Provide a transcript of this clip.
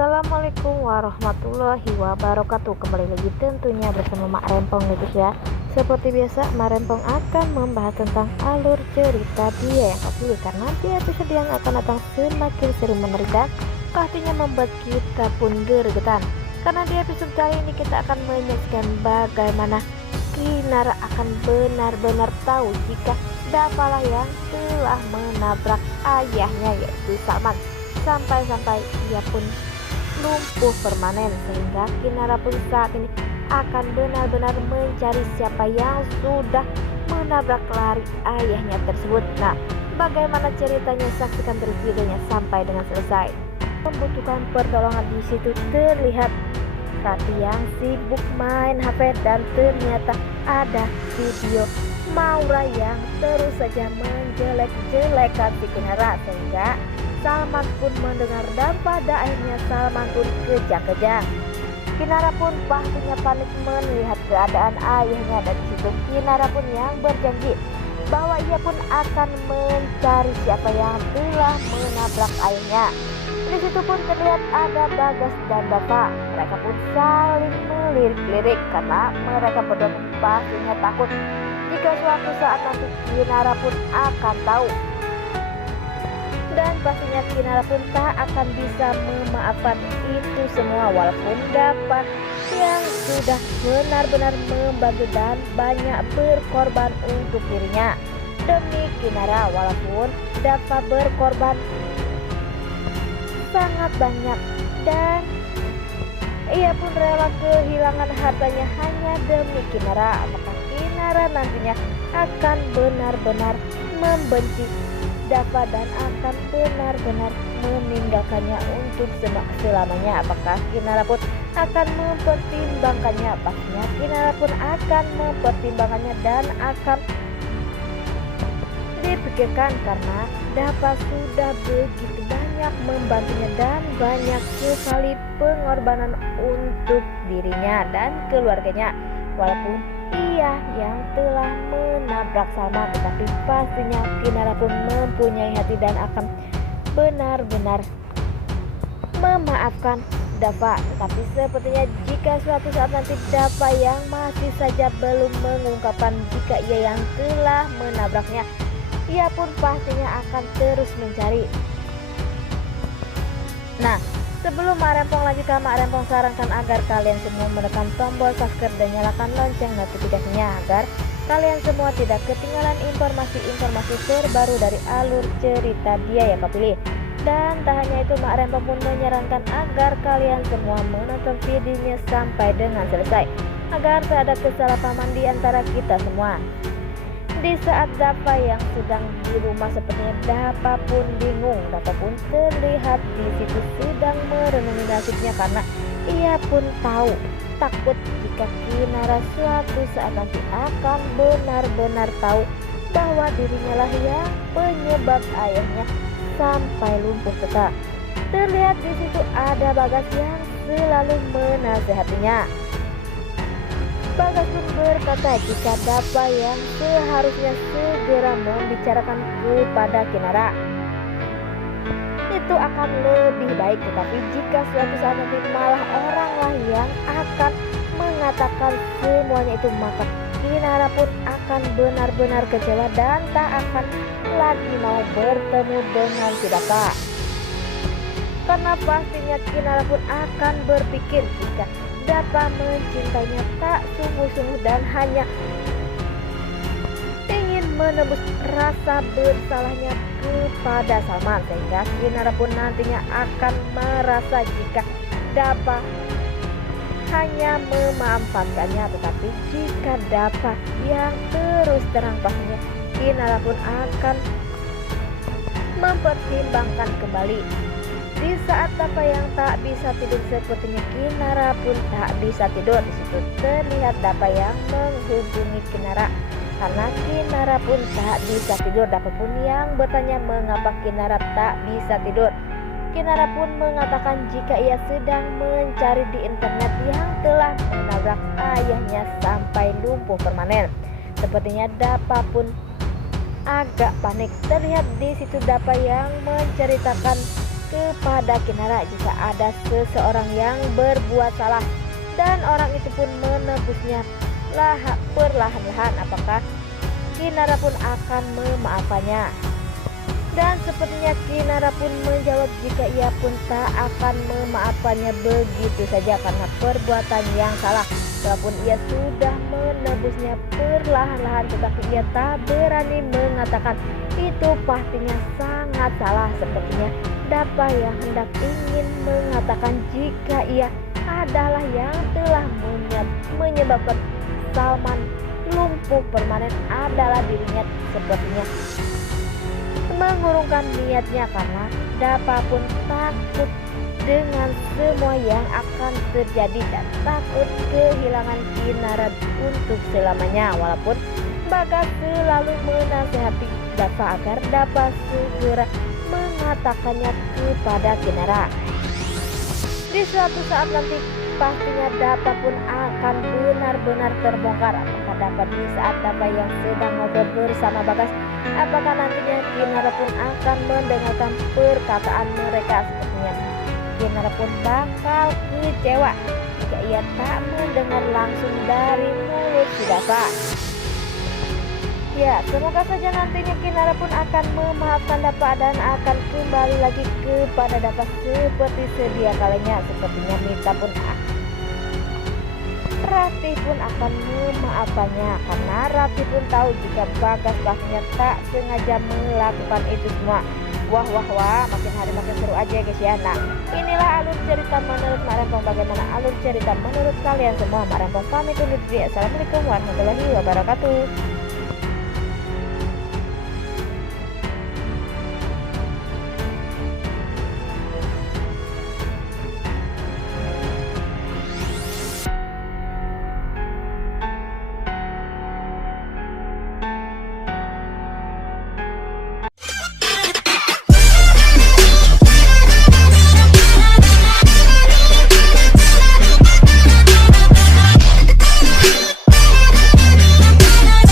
Assalamualaikum warahmatullahi wabarakatuh. Kembali lagi tentunya bersama Mak Rempong nih guys ya. Seperti biasa Mak Rempong akan membahas tentang alur cerita dia yang kau pilih, karena di episode yang akan datang semakin seru mengerikan, pastinya membuat kita pun gregetan. Karena di episode kali ini kita akan menyaksikan bagaimana Kinara akan benar-benar tahu jika Dapalah yang telah menabrak ayahnya, yaitu Salman, sampai-sampai ia pun lumpuh permanen, sehingga Kinara pun saat ini akan benar-benar mencari siapa yang sudah menabrak lari ayahnya tersebut. Nah, bagaimana ceritanya? Saksikan terus videonya sampai dengan selesai. Membutuhkan pertolongan di situ terlihat Rati yang sibuk main HP, dan ternyata ada video Maura yang terus saja menjelek-jelekan si Kinara, sehingga Salman pun mendengar, dan pada akhirnya Salman pun kejang-kejang. Kinara pun pastinya panik melihat keadaan ayahnya, dan disitu Kinara pun yang berjanji bahwa ia pun akan mencari siapa yang telah menabrak ayahnya. Di situ pun terlihat ada Bagas dan Dava. Mereka pun saling melirik-lirik karena mereka berdua pastinya takut jika suatu saat nanti Kinara pun akan tahu. Dan pastinya Kinara pun tak akan bisa memaafkan itu semua, walaupun Dava yang sudah benar-benar membantu dan banyak berkorban untuk dirinya demi Kinara. Walaupun Dava berkorban sangat banyak dan ia pun rela kehilangan hartanya hanya demi Kinara. Apakah Kinara nantinya akan benar-benar membenci Dava dan akan benar-benar meninggalkannya untuk selamanya? Apakah Kinara pun akan mempertimbangkannya? Pastinya Kinara pun akan mempertimbangkannya dan akan dipikirkan, karena Dava sudah begitu banyak membantunya dan banyak sekali pengorbanan untuk dirinya dan keluarganya. Walaupun ia yang telah menabrak Salman, tetapi pastinya Kinara pun mempunyai hati dan akan benar-benar memaafkan Dava. Tetapi sepertinya jika suatu saat nanti Dava yang masih saja belum mengungkapkan jika ia yang telah menabraknya, ia pun pastinya akan terus mencari. Nah, sebelum Mak Rempong lanjutkan, Mak Rempong sarankan agar kalian semua menekan tombol subscribe dan nyalakan lonceng notifikasinya, agar kalian semua tidak ketinggalan informasi-informasi terbaru dari alur cerita dia yang kau pilih. Dan tak hanya itu, Mak Rempong pun menyarankan agar kalian semua menonton videonya sampai dengan selesai, agar tak ada kesalahpahaman di antara kita semua. Di saat Dava yang sedang di rumah, sepertinya Dava pun bingung. Dava pun terlihat di situ sedang merenungi nasibnya, karena ia pun takut jika Kinara suatu saat nanti akan benar-benar tahu bahwa dirinya lah yang penyebab ayahnya sampai lumpuh total. Terlihat di situ ada Bagas yang selalu menasehatinya. Bagas pun berkata jika Dava yang seharusnya segera membicarakan kepada Kinara itu akan lebih baik, tetapi jika suatu saat nanti malah oranglah yang akan mengatakan semuanya itu, maka Kinara pun akan benar-benar kecewa dan tak akan lagi mau bertemu dengan si Dava. Karena pastinya Kinara pun akan berpikir jika Dava mencintainya tak sungguh-sungguh dan hanya ingin menebus rasa bersalahnya kepada Salman, sehingga Kinara pun nantinya akan merasa jika Dava hanya memanfaatkannya. Tetapi jika Dava yang terus terang, pastinya Kinara pun akan mempertimbangkan kembali. Di saat Dava yang tak bisa tidur, sepertinya Kinara pun tak bisa tidur. Di situ terlihat Dava yang menghubungi Kinara, karena Kinara pun tak bisa tidur. Dava pun yang bertanya mengapa Kinara tak bisa tidur. Kinara pun mengatakan jika ia sedang mencari di internet yang telah menabrak ayahnya sampai lumpuh permanen. Sepertinya Dava pun agak panik. Terlihat di situ Dava yang menceritakan kepada Kinara jika ada seseorang yang berbuat salah, dan orang itu pun menebusnya perlahan-lahan. Apakah Kinara pun akan memaafkannya? Dan sepertinya Kinara pun menjawab jika ia pun tak akan memaafkannya begitu saja karena perbuatan yang salah. Walaupun ia sudah menebusnya perlahan-lahan, tetapi ia tak berani mengatakan itu pastinya sangat salah. Sepertinya Dapa yang hendak ingin mengatakan jika ia adalah yang telah menyebabkan Salman lumpuh permanen adalah dirinya. Sepertinya mengurungkan niatnya karena Dapa pun takut dengan semua yang akan terjadi dan takut kehilangan Kinara untuk selamanya. Walaupun Bagas selalu menasihati Dapa agar Dapa segera mengatakannya kepada Kinara. Di suatu saat nanti pastinya Dapa pun akan benar-benar terbongkar. Apakah Dapa di saat Dapa yang sedang ngobrol bersama Bagas, apakah nantinya Kinara pun akan mendengarkan perkataan mereka? Sepertinya Kinara pun bakal kecewa jika ia tak mendengar langsung dari mulut si Dapa. Ya, semoga saja nantinya Kinara pun akan memaafkan Dapa dan akan kembali lagi kepada Dapa seperti sedia kalanya. Sepertinya Mita pun Ratih pun akan memaafkannya karena Ratih pun tahu jika Bagas pastinya tak sengaja melakukan itu semua. Wah, makin hari makin seru aja guys ya. Nah, inilah alur cerita menurut Mak Rempong. Bagaimana alur cerita menurut kalian semua? Mak Rempong pamit undur diri. Assalamualaikum warahmatullahi wabarakatuh.